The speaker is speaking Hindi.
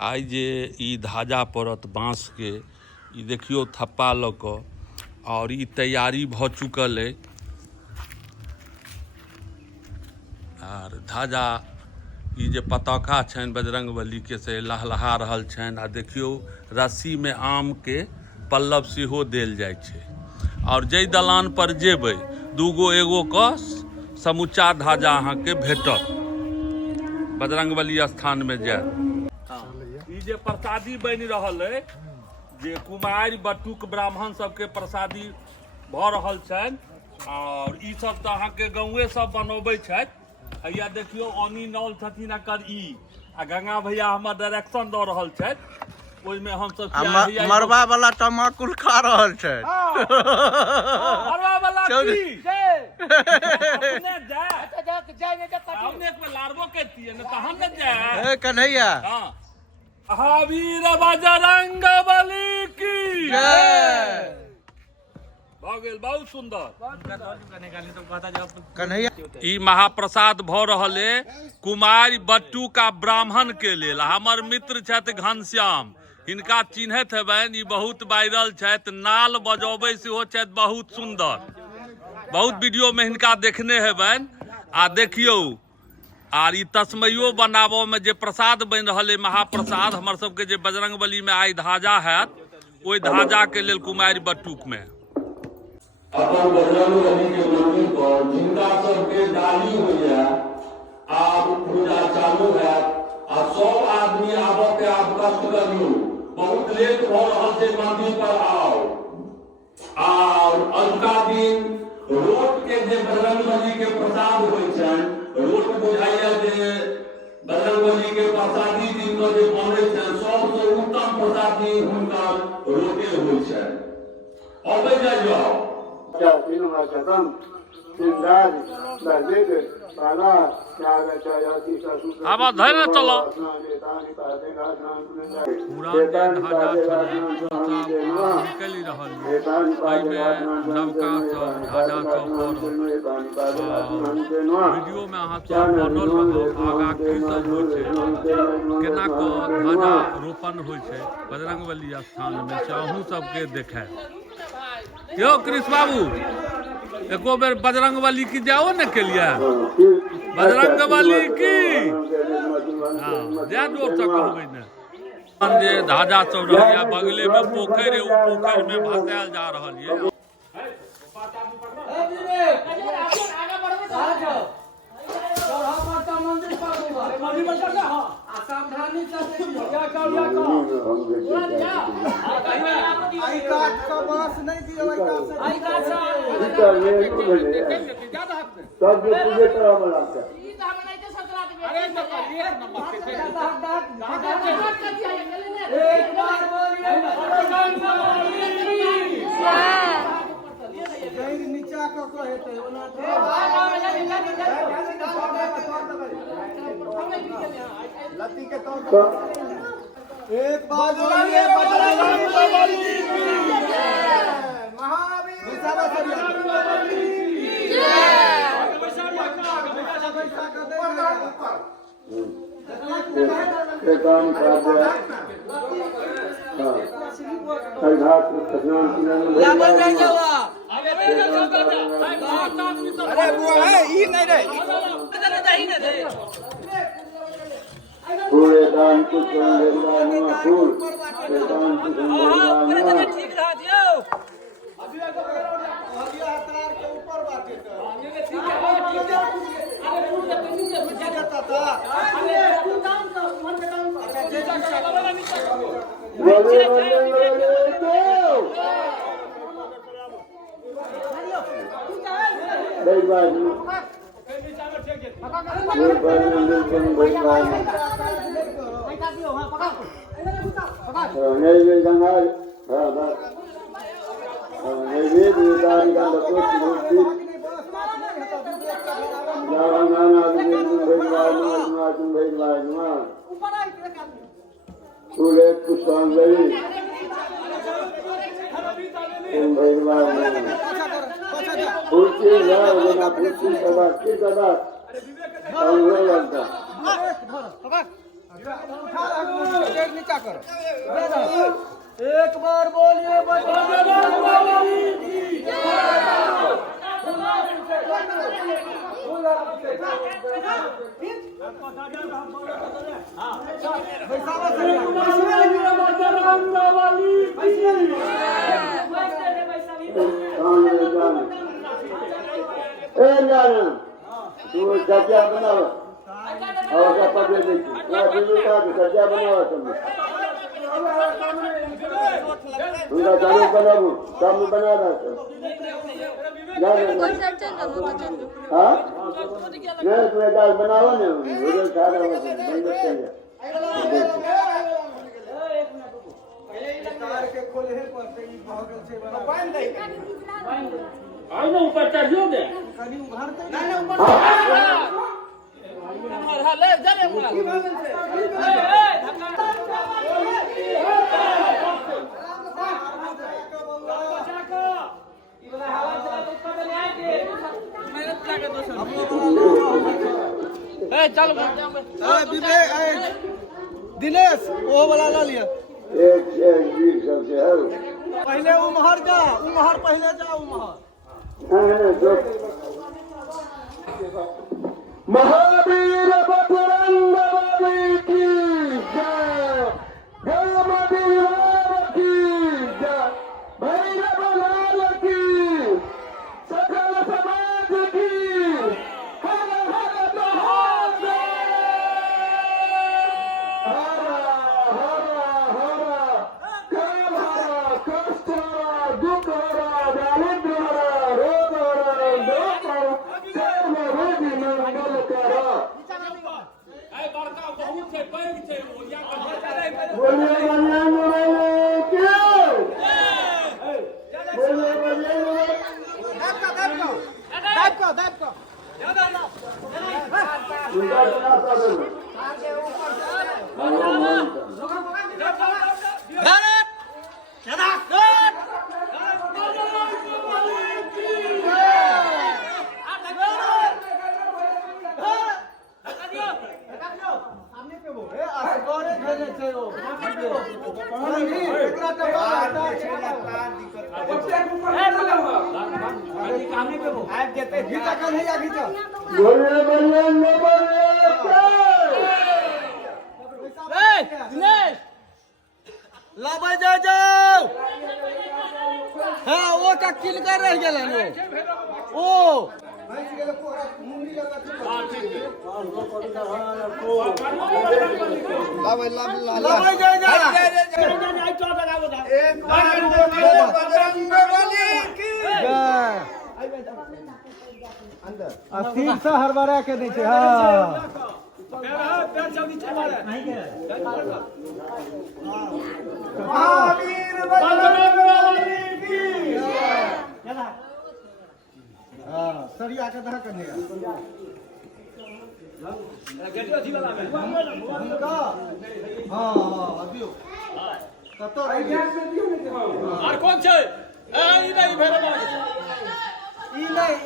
आई जे ई धाजा पड़त बाँस के ई देखियो थप्पा ल क और ई तैयारी भ चुकल है। आर धाजा ई जे पताका छनि बजरंगबली के से लहलहा रहल छनि। आ देखियो रस्सी में आम के पल्लव सेहो देल जाइ छै। और जै दलान पर जेबै दूगो एगो क समुच्चा धाजा अहाँ के भेटत बजरंगबली स्थान में जायब। ई जे प्रसादी बनि रहल है जे कुमारि बटुक ब्राह्मण सबके प्रसादी भ रहल छनि। और ई सब तो अहाँ के गाँवे सब बनबै छथि। हैया देखियो अनी नौल छथिन एकर ई आ गंगा भैया हमर डायरेक्शन दऽ रहल छथि। ओइ में हम सब मरवा वाला तमाकुल खा रहल छै। मरवा वाला की अपने जाय ने त हमने एक बार लारबो करतिए न त हम न जाय। ए कन्हैया हां वीर बजरंगबली की जय। बहुत सुंदर कन्हैया। ई महाप्रसाद भ रहल है कुमारि बट्टू का ब्राह्मण के लेल। हमर मित्र छथि घनश्याम, हिनका चिन्हैत हेबनि। ई बहुत वायरल छथि, नाल बजौबै सेहो छथि बहुत सुंदर। बहुत वीडियो में हिनका देखने हेबनि। आ देखियौ आर ई तस्मैयो बनाबो में जे प्रसाद बनि रहल है महाप्रसाद हमर सबके जे बजरंगबली में आई धाजा हैत ओहि धाजा के लेल कुमारि बट्टूक में अपन बजरंगबली के मंदिर पर जिनका सबके डाली होइया आब पूजा चालू है। आ सब आदमी आबऽ के आब कष्ट करियो, बहुत लेट भ रहल छै, मंदिर पर आओ। और अजुका दिन रोट के जे बजरंगबली के प्रसाद होइ छनि, रोट बुझाइया जे बजरंगबली के प्रसादी दिन में जे बनै छनि सबसे उत्तम प्रसादी हुनकर रोटे होइ छनि। अबै जाइयो अब धैर्य चलो निकलि रहल नवका वीडियो में अहाँ सब बनल रहब। आगाँ की सब होइ छै, केना कऽ धाजा रोपण होइ छै बजरंगबली स्थान में से अहूँ सबके देखाएब। यो कृष्ण बाबू एको बेर बजरंगबली की जाओ न के लिए बजरंगबली की जय जोर से कहबै ने। जे धाजा सब रहैया बगले में पोखरि है, ओ पोखरि में भसायल जा रहल है। एक बार बोलिए बजरंगबली की जय, महावीर बजरंगबली की जय। काम कर दिया अरे वो है ये नहीं रे पूरे दान को फूल ठीक रहा दियो अभी हथियार के ऊपर बाटे ठीक है अरे फूल तो नीचे बचा जाता था अरे फूल काम का मन का काम अच्छा जे वाला नीचे भाई भाई पैर नीचा करो एक बार बोलिए बजरंग बली की तू सज्जा बनावा और का पकड़ देखी ना दिल्ली का सज्जा बनावा तुमने उनका चालू बनाओ चालू बना रहा है हाँ नहीं तू दाल बनाओ ना वो सारा बंद कर आई ना ऊपर चढ़ियो दे दिनेश वो वाला ला लिया एक वीर सबसे है पहले उमहर जा उमहर पहले जा उमहर महावीर बजरंग बली की जय गौमदीवार की जय भैरव लाल की सकल समाज की हर हर महादेव हरा हरा हरा काम हरा कष्ट हरा दुख हरा दारिद्र हरा रोग हरा लोक हरा सर्व रोग मंगल करा बोले बजरंग बली की बोले बजरंग बली उनका बनाता दो बोले बजरंग बली लाबा जाओ हाँ वो का किल कर रह गया ओ लाबा तीन सौ हर बार के नीचे हाँ सरिया के दहा करने हाँ अभी और कौन छे ए ई नहीं भेरे ई नहीं